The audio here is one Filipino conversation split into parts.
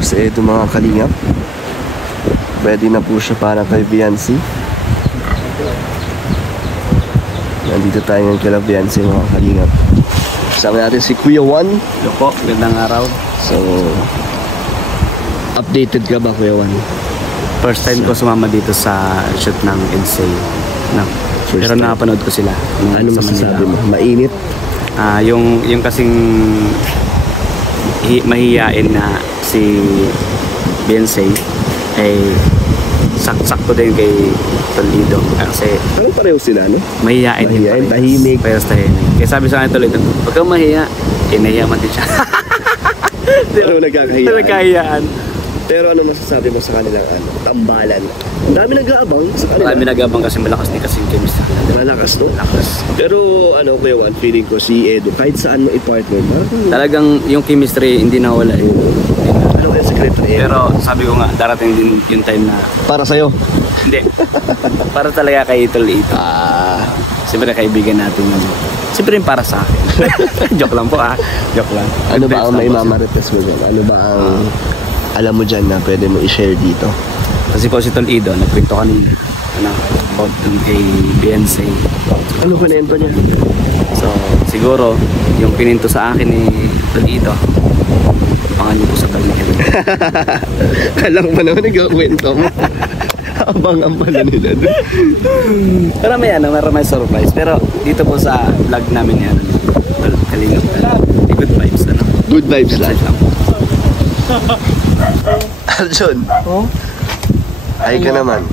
po sa ito mga kalingap. Ready na po siya para kay Biancy. Nandito tayo ngayon kay Biancy mga kalingap. Kasama natin si Kuya Juan. Hello po, magandang araw. So, updated ka ba Kuya Juan? First time ko sumama dito sa shoot ng NC. No. Pero nakapanood ko sila. Ano masasabi mo? Mainit? Yung kasing mahihiyain na si Beyonce ay sakto din kay Toledo. Kasi parang pareho sila, no? mahihiyain din. Tahimik. Parehas tahimik. Kaya sabi sa akin Toledo, huwag kang mahiya. Nahiya man din siya. Pero nagkakahiyaan. Nagkakahiyaan. Pero ano masasabi mo sa kanilang tambalan? Ang dami nag-aabang sa kanila. Marami nag-aabang kasi malakas din kasi yung chemistry. Malakas, no? Malakas. Pero ano Kuya Juan, feeling ko si Edo, kahit saan mo i-partner, Talagang yung chemistry hindi nawala eh. Ano yung sekreto ni Edo? Pero sabi ko nga, darating din yung time na Para sa'yo? hindi. Para talaga kay Toledo. Siyempre kaibigan natin yun. Siyempre rin para sa akin. Joke lang po Joke lang. Ano ba ang may mamarites mo dyan? Ano ba ang alam mo dyan na pwede mo i-share dito? Kasi po si Toledo, nagkwento kanina. About kay Beyonce. Ano panento niya? So, siguro, yung pininto sa akin ni Toledo, abangan niyo po sa Toledo. Alam mo naman nag-kwento mo. Abangan pala nila doon. Pero may surprise. Pero dito po sa vlog namin yan, Kalingap, good vibes. Good vibes lang. Arjun, hi ka naman.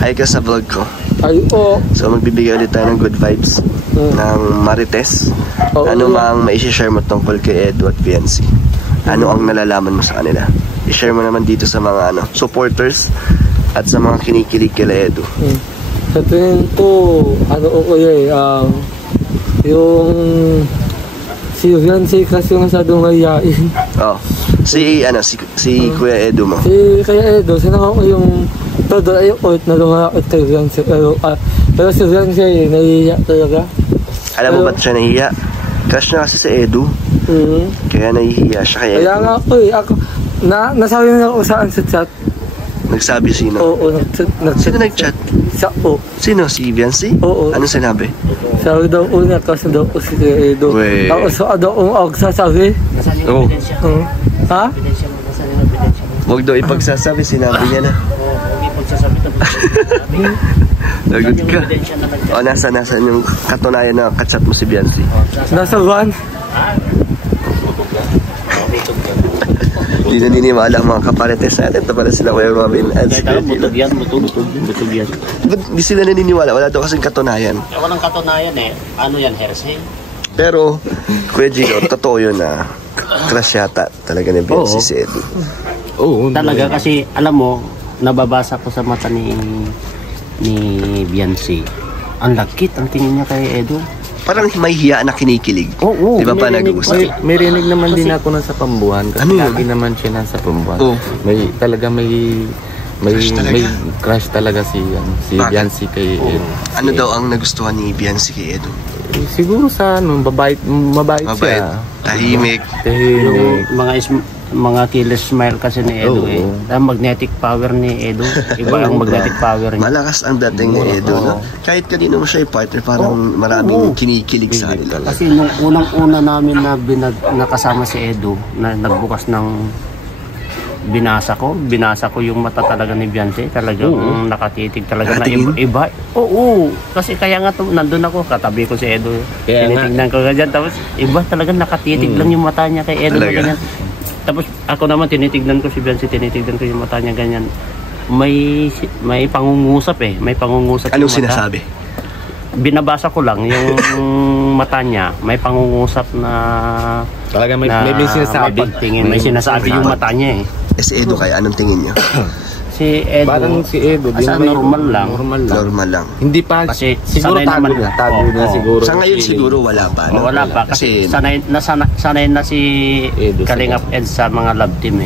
Hi ka sa vlog ko. Ay, So magbibigay ulit tayo ng good vibes ng Marites. Ano mang ma-share mo tungkol kay Edo at Biancy? Ano ang nalalaman mo sa kanila? I-share mo naman dito sa mga supporters at sa mga kinikilig kay Edo. Sa tingin ko, yung si Biancy kasi masyadong mahihain. Si Kuya Edo mo. Si Kuya Edo, sinaka ko yung todo ay oit na lumakit kay Biancy. Pero si Biancy, nahihiya talaga. Alam mo ba't siya nahihiya? Crush na kasi si Edo. Kaya nahihiya siya kay Edo. Kaya nga ako nasabi na ako saan sa chat. Nagsabi sino? Oo, Sino nag-chat? Sino? Si Biancy? Oo. Ano sinabi? Sabi daw una kasi daw ko si Edo. Tapos daw sasabi. Oo. Ha? Huwag daw ipagsasabi, sinabi niya na. Lagot ka. Nasaan yung katunayan na katsat mo si Biancy? Nasa van. Hindi naniniwala ang mga kaparites natin. Ito pala sila Kuya Robin and Butog yan. Ba't di sila naniniwala? Wala daw kasing katunayan. Walang katunayan Ano yan, hearsay? Pero, Kuya Gino, totoo yun na crush yata talaga ni Biancy si Edo. Talaga kasi, alam mo, nababasa ko sa mata ni Biancy. Ang lakit ang tingin niya kay Edo. Parang may hiya na kinikilig. Di ba pa nag-uusap? May rinig naman din ako nasa Pambuhan. Kasi lagi naman siya nasa Pambuhan. May crush talaga si Biancy kay Edo. Ano daw ang nagustuhan ni Biancy kay Edo? Siguro sa mabait siya. Tahimik. Mga kilos smile kasi ni Edo Ang magnetic power ni Edo. Iba ang magnetic power niya. Malakas ang dating ni Edo, no? Kahit kanino mo siya i-partner, parang maraming kinikilig sa kanila. Kasi nung unang-una namin na nakasama si Edo, na nagbukas ng binasa ko yung mata talaga ni Biancy. Talagang nakatitig talaga na iba. Kasi kaya nga nandun ako, katabi ko si Edo. Tinitignan ko ganyan. Tapos iba talaga nakatitig lang yung mata niya kay Edo na ganyan. Tapos ako naman tinitignan ko si Biancy, tinitignan ko yung mata niya ganyan. May pangungusap May pangungusap. Anong sinasabi? Binabasa ko lang yung mata niya, may pangungusap na talaga may sinasabi. May sinasabi yung mata niya Si Edo kaya anong tingin niyo? Si Edo, parang si Edo normal lang. Hindi pa kasi siguro tago na siguro. Sa ngayon siguro wala pa. Wala pa kasi sanay na si Edo Kalingap Eds sa mga love team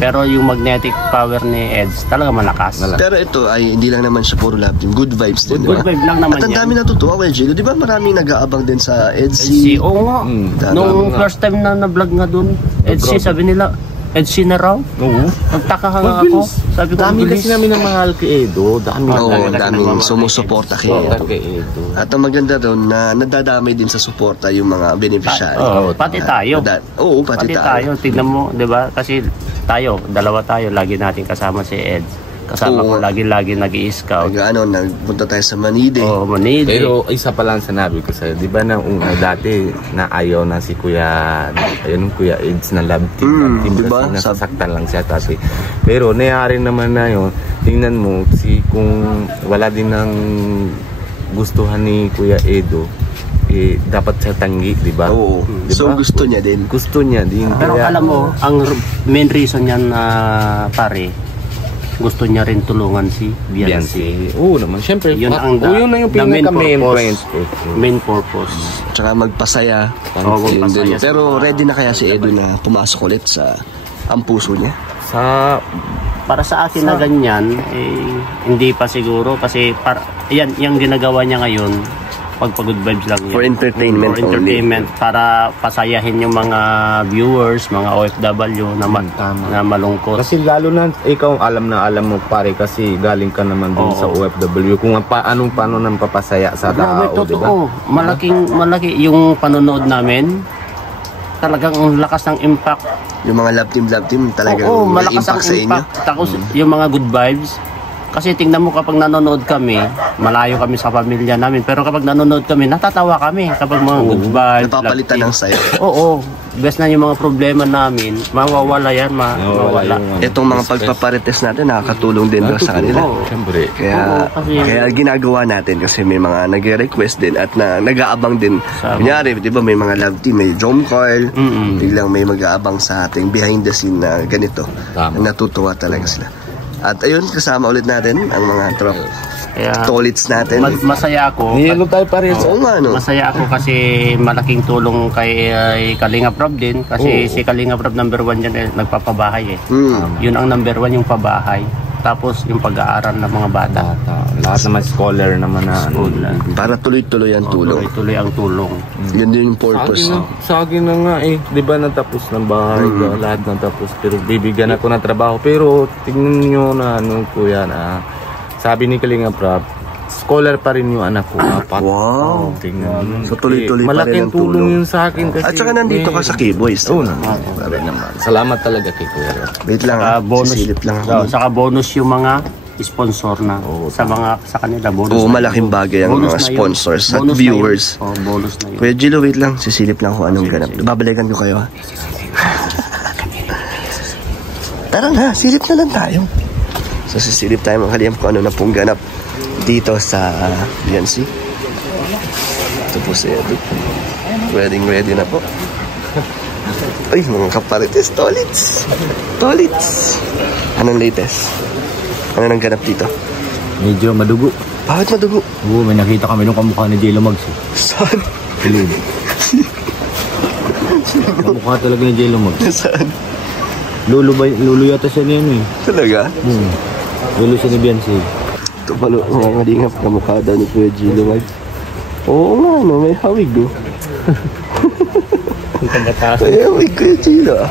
Pero yung magnetic power ni Eds talaga malakas. Pero ito ay hindi lang naman siya puro love team, good vibes din. Good vibes lang naman. At ang dami natutuwa kay Gino, di ba maraming nag-aabang din sa Edsy? Oo nga. Nung first time na vlog nga doon, Edsy sabi nila, Ed Sheeran na raw. Oo. Nagtaka nga ako. Sabi ko, Dami kasi namin ng mahal kay Edo. Daming sumusuporta kay Edo. At ang maganda doon na nadadamay din sa suporta yung mga beneficiary. Pati tayo. Oo, pati tayo. Tignan mo, 'di ba? Kasi tayo, dalawa tayo, lagi natin kasama si Ed. Kasama ko lagi nag-i-scout. Nagpunta tayo sa Manide. Manide. Pero isa pa lang sinabi ko sa'yo, di ba na dati na ayaw na si Kuya Eds na love team, diba? Kasi nasasaktan lang siya kasi. Pero nangyari naman na yun, tingnan mo, kung wala din ng gustuhan ni Kuya Edo, dapat siya tanggi, di ba? Oo. Diba? So gusto niya din. Gusto niya din. Pero alam mo, ang main reason niyan, pare, gusto niya rin tulungan si Beyonce. Oo naman, syempre. Yun yun na yung pinaka-main point. Main purpose. Tsaka magpasaya. Din. Pero ready na kaya si Edo na pumasok ulit sa ang puso niya? Para sa akin na ganyan, hindi pa siguro. Kasi yan, yung ginagawa niya ngayon, pag-good vibes lang yan. For entertainment only. Para pasayahin yung mga viewers, mga OFW na malungkot. Kasi lalo na ikaw alam mo pare kasi galing ka naman din sa OFW kung paano nang papasaya sa tao, di ba? Malaki yung panonood namin. Talagang lakas ng impact. Yung mga love team talagang may impact sa inyo. Tapos yung mga good vibes. Kasi tingnan mo kapag nanonood kami, malayo kami sa pamilya namin. Pero kapag nanonood kami, natatawa kami. Kapag mga good vibes. Napapalitan ng saya. Oo. Best na yung mga problema namin. Mawawala yan. Mawawala. Itong mga pagpaparites natin, nakakatulong din sa kanila. Siyempre. Kaya ginagawa natin kasi may mga nag-request din at nag-aabang din. Kunyari, di ba may mga love team, may Jom Carl, biglang may mag-aabang sa ating behind the scene na ganito. Natutuwa talaga sila. At ayun, kasama ulit natin ang mga tolits natin. Masaya ako. Niyelo tayo pares. Oo nga, no? Masaya ako kasi malaking tulong kay Kalinga Prab din. Kasi si Kalinga Prab number 1 dyan nagpapabahay eh. Yun ang number 1 yung pabahay. Tapos yung pag-aaral ng mga bata. Lahat naman scholar naman na para tuloy-tuloy ang tulong. Tuloy-tuloy ang tulong. Yun din yung purpose. Sa akin na nga di ba natapos ng bahay ka, lahat natapos. Pero bibigyan ako ng trabaho. Pero tingnan nyo na kuya na sabi ni Kalinga Prab, scholar pa rin yung anak ko. Apat. Wow. Tingnan. So tuloy-tuloy pa rin malaking ang tulong yun sa akin kasi. At saka nandito ka sa K-Boys. Oo naman. Salamat talaga kay Kuya. Wait lang sisilip lang ako. Saka bonus yung mga sponsor na sa kanila bonus. Malaking bagay ang mga sponsors at viewers. Bonus na yun. Kuya Gilo, wait lang, sisilip lang ako anong ganap. Babalikan ko kayo ha. Tara na, silip na lang tayo. So sisilip tayo mga kaliyam kung ano na pong ganap dito sa Beyonce. Ito po si Edo. Ready na po. Ay, mga kaparites, tolits. Anong latest? Ano nang ganap dito? Medyo madugo. Bakit madugo? Oo, may nakita kami nung kamukha ni Jello Mags. Saan? Pilid. Kamukha talaga ni Jello Mags. Saan? Lulu yata siya niya eh. Talaga? Lulu siya ni Beyonce. Ito pala, mga kalingap, kamukha daw ni Kuya Jello Mags. Oo nga, no, may hawig do. May hawig Kuya Jello ah.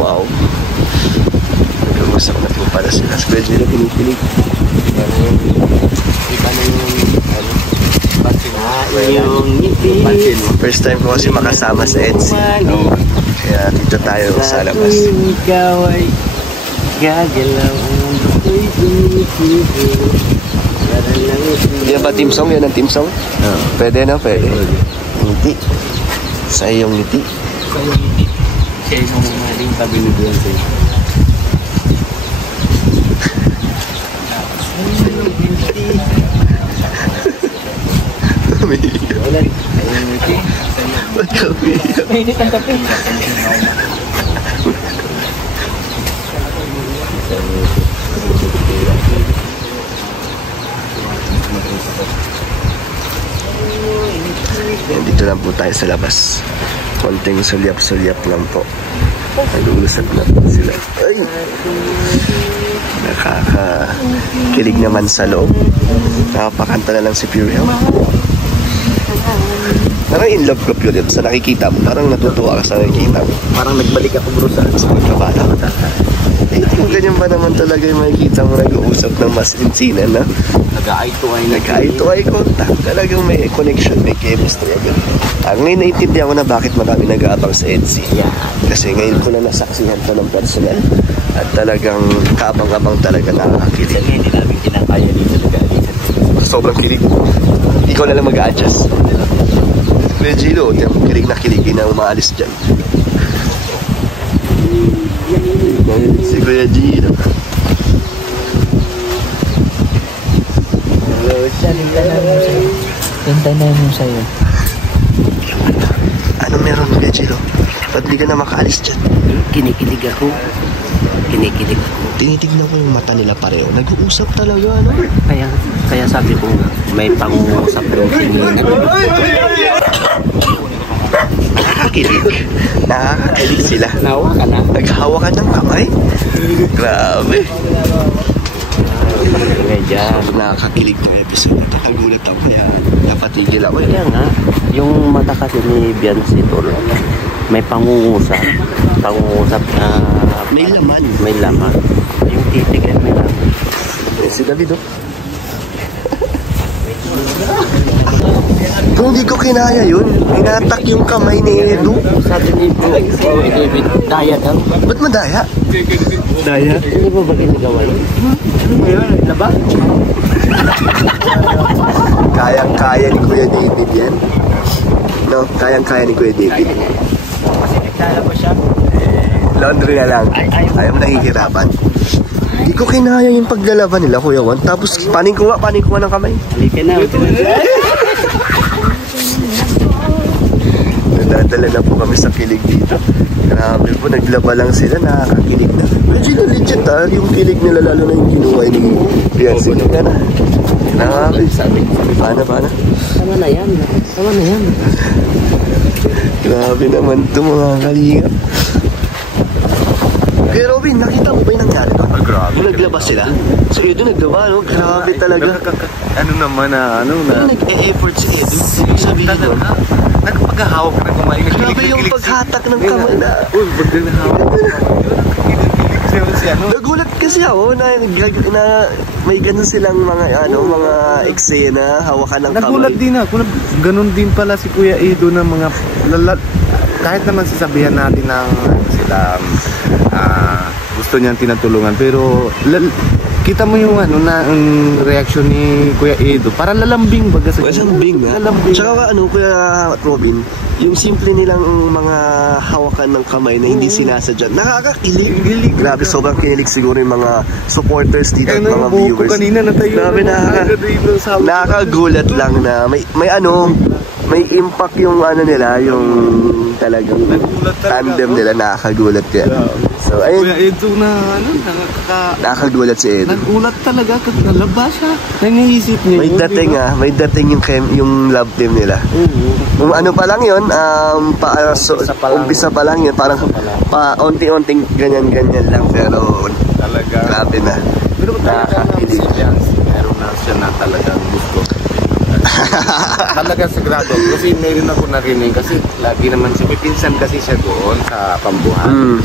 Wow. Nag-uusap na po pala sila. Squid nila pinipinig. First time ko kasi makasama sa EDSI. Kaya dito tayo sa labas. Ikaw ay gagalaw. Yan ba team song? Yan ang team song? Pwede na, pwede. Ngiti. Sa iyong ngiti. Siya yung maling tabi ni Beyonce. Ba't ka umiiyak? Mainit ang kape. Yan, dito lang po tayo sa labas. Konting sulyap-sulyap lang po. Nag-uusap na po sila. Ay! Nakakakilig naman sa loob. Nakapakanta na lang si Pure Health. Parang in love ka, Pure Health. Sa nakikita mo, parang natutuwa ka sa nakikita mo. Parang nagbalik ako bro sa pagkabata. Eh, kung ganyan ba naman talaga yung makikita mo nag-uusap ng mas insinan, na? nag-eye to eye. Nag-eye to eye contact. Talagang may connection, may chemistry agad. Ngayon naiintindihan ko na bakit marami nag-aabang sa EDSI. Yeah. Kasi ngayon ko na nasaksihan to ng personal. At talagang kaabang-abang talaga nakakakilig. Kasi hindi namin kinakaya dito nag-eye. Sobrang kilig. Ikaw na lang mag-a-adjust. Kuya Gilo, kilig na kilig na umaalis dyan. Si Kuya Gilo. Ganda namin sa'yo. Ano meron, Kuya Gilo? Ba't di ka na makaalis dyan? Kinikilig ako. Tinitignan ko yung mata nila pareho. Nag-uusap talaga, ano? Kaya sabi ko, may pangungusap yung sinina. Nakakakilig sila. Nawa ka na? Naghahawakan ng kamay. Grabe. Nakakakilig ng episode ito. Nagulat ako kaya napatigil ako. Kaya nga, yung mata kasi ni Biancy Tol, may pangungusap na May laman. may laman. Yung titig ay may laman. Si David, oh. Kung di ko kinaya yun, inatak yung kamay ni Edu. Sabi ni David, daya daw. Ba't madaya? Daya? Hindi mo ba ginagawa yun? Laba? Kayang-kaya ni Kuya David yan. No, kayang-kaya ni Kuya David. Kasi nagtala ko siya. Laundry na lang. Ayaw mo nahihirapan. Hindi ko kinaya yung paglalaban nila, Kuya Juan. Tapos paning kuha ng kamay. Halika na. Nadala na po kami sa kilig dito. Grabe po, naglaba lang sila, nakakakilig na. Legit yung kilig nila, lalo na yung kinuha ni Biancy. Grabe, sabi. Paano? Tama na yan. Grabe naman ito mga kalingap. Kaya Robin, nakita mo ba yung nangyari doon? Grabe. Yung naglaba sila. So Edo naglaba, no? Grabe talaga. Ano naman na, Nag-e-effort si Edo. Sabihin doon. Nagpagahawak na kumain. Grabe yung paghatak ng kamay na. Uy, pag ginahawak. Nagulat kasi ako na may ganun silang mga mga eksena, hawakan ng kamay. Nagulat din ako. Ganun din pala si Kuya Edo ng mga kahit naman sasabihan natin ng sila gusto niyang tinatulungan, pero kita mo yung reaction ni Kuya Edo, para lalambing baga sa lalambing nga. Tsaka Kuya Robin, yung simple nilang mga hawakan ng kamay na hindi sinasadya, nakakakilig. Grabe, sobrang kinilig siguro yung mga supporters dito at mga viewers. Kanina natayo. Grabe, nakakagulat lang na may impact yung nila, yung talagang tandem nila, nakakagulat kaya. So, ayun. Kuya Edo Nakakagulat si Edo. Nagulat talaga kasi nalaba siya. Nangiisip niya. May dating yung love team nila. Kung ano pa lang yun, umpisa pa lang yun, parang unti-unting ganyan-ganyan lang, pero talaga. Grabe na. Pero nakakakilig. Meron na siya na talagang gusto. Talaga sagrado. Kasi meron ako narinig. Kasi lagi naman siya. May pinsan kasi siya doon sa Pambuhan.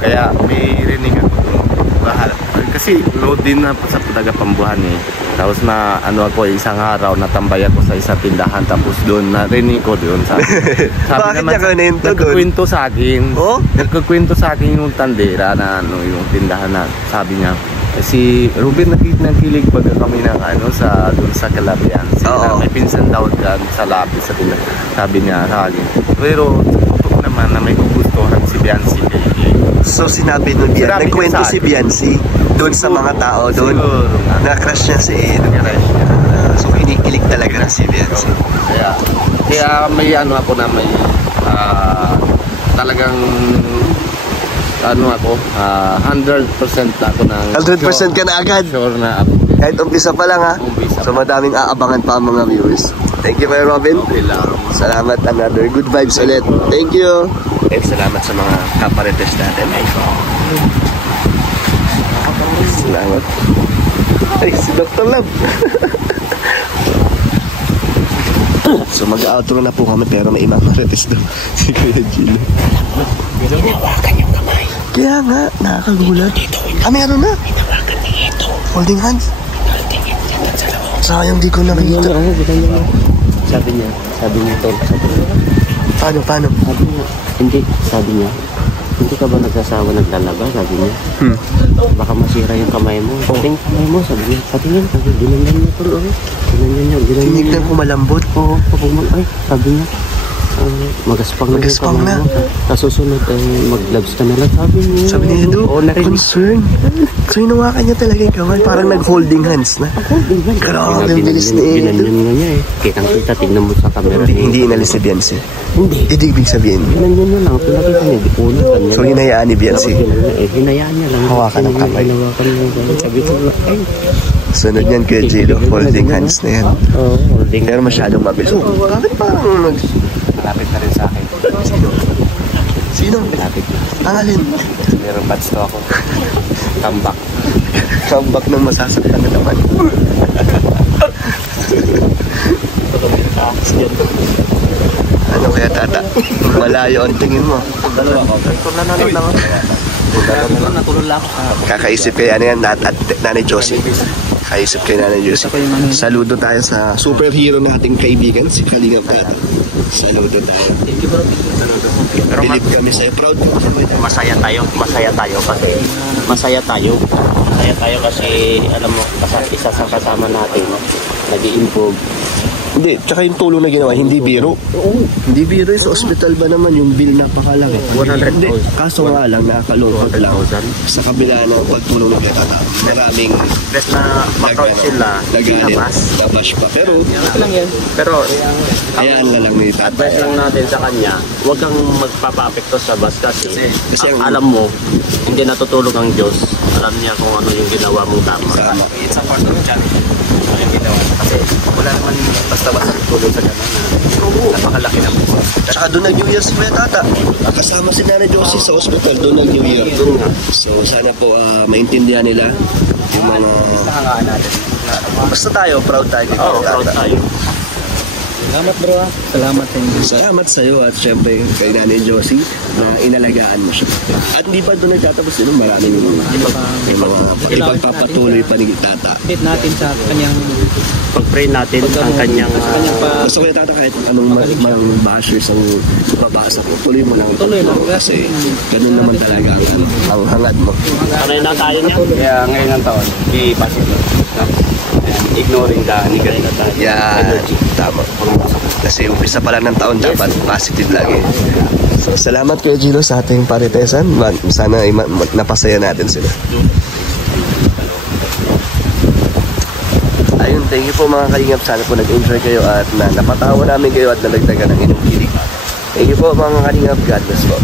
Kaya may rinig ako doon. Kasi load din na sa taga Pambuhan eh. Tapos na ako isang araw natambay ako sa isang tindahan. Tapos doon narinig ko doon. Sabi bakit niya kanento doon? Nagkukwento sa akin. Oh? Nagkukwento sa akin yung tandera na yung tindahan na sabi niya. Si Ruben nakikilig pagka kami ng sa doon sa Calabian. May pinsan daw dyan sa lapis sa tindahan. Sabi niya sa akin. Pero totoo naman na may gugustuhan si Biancy kay Edo. So sinabi nun yan, nagkwento si Biancy doon sa mga tao doon. Na-crush niya si Edo. So kinikilig talaga na si Biancy. Kaya may ako na may talagang 100% na ako ng 100% ka na agad. Sure na ako. Kahit umpisa pa lang ha. So madaming aabangan pa ang mga viewers. Thank you, Kuya Robin. Salamat, another good vibes ulit. Thank you. And salamat sa mga kaparites natin. Salamat. Ay, si Dr. Love. So mag-outro na po kami pero may ibang marites doon. Si Kuya Gino. Hinawakan yung kamay. Kaya nga, nakakagulat. Meron na. Holding hands. Sayang di ko nakita. Sabi niya tol. Paano? Sabi niya, hindi ka ba nagsasawa naglalaba? Sabi niya. Baka masira yung kamay mo. Pating kamay mo, sabi niya. Patingin, ginanyan niya tol. Ginanyan niya. Tinignan ko malambot. Oo, ay, sabi niya. Magaspang na. Kasusunod ay mag-gloves ka nila. Sabi niya Edo, concern. So hinawakan niya talaga yung kamay. Parang nag-holding hands na. Grabe, ang bilis ni Edo. Ginanyan nga niya eh. Kitang-kita, tignan mo sa camera. Hindi inalis ni Beyonce. Hindi. Hindi ibig sabihin. Ginanyan niya lang. Pinakita niya. Dipunan ka niya. So hinayaan ni Beyonce. Hinayaan niya lang. Hawakan ng kamay. Sabi ko lang, ay. Sunod niyan Kuya Gino. Holding hands na yan. Oo, holding. Pero masyadong mabilis. Bakit parang Malapit na rin sa akin. Sino? Malapit na. Tangalin. Meron bats to ako. Tambak. Comeback ng masasaktan na naman. Ano kaya tata? Malayo ang tingin mo. Kakaisip kay ano yan, at Nanay Josie. Kakaisip kay Nanay Josie. Saludo tayo sa superhero nating kaibigan, si Kalingap Tata. Saludo tayo. Bilib kami sa'yo. Proud kami sa'yo. Masaya tayo kasi alam mo, isa sa kasama natin nag-i-improve. Hindi, tsaka yung tulong na ginawa, hindi biro. Hindi biro sa ospital ba naman yung bill napakalaki. 100. Hindi, kaso nga lang, nakakalungkot lang. Sa kabila ng pagtulong ng Tata, maraming Best na mag-count sila, nabash pa. Pero, lang yan. Pero, hayaan na lang ni Tata. advice lang natin sa kanya, huwag kang magpapapekto sa bus kasi alam mo, hindi natutulog ang Diyos. Alam niya kung ano yung ginawa mong tama. It's a part of the challenge. Yung ginawa. Kasi wala naman basta-basta tutulog sa gano'n na napakalaki na po. Tsaka doon nag-New Year si Kuya Tata. Kasama si Nanay Josie sa ospital, doon nag-New Year. So sana po maintindihan nila yung mga... Basta tayo, proud tayo. Proud tayo. Salamat bro. Salamat din. Salamat sa iyo at syempre kay Nanay Josie na inalagaan mo siya. At hindi pa doon nagtatapos yun, maraming ipagpapatuloy pa ni Tata. Update natin sa kanyang Pag-pray natin ang kanyang... Basta Kuya Tata kahit anong bashers ang babasa ko, tuloy mo lang. Kasi ganun naman talaga ang hangad mo. Sanay na tayo niya. Kaya ngayon ang taon, be positive. And ignoring the negative tayo. Yan, tama. Kasi umpisa pa lang ng taon, dapat positive lagi. So, salamat Kuya Gino sa ating paritesan. Sana napasaya natin sila. Ayun, thank you po mga kalingap. Sana po nag-enjoy kayo at napatawa namin kayo at nalagdagan ng inyong kilig. Thank you po mga kalingap. God bless po.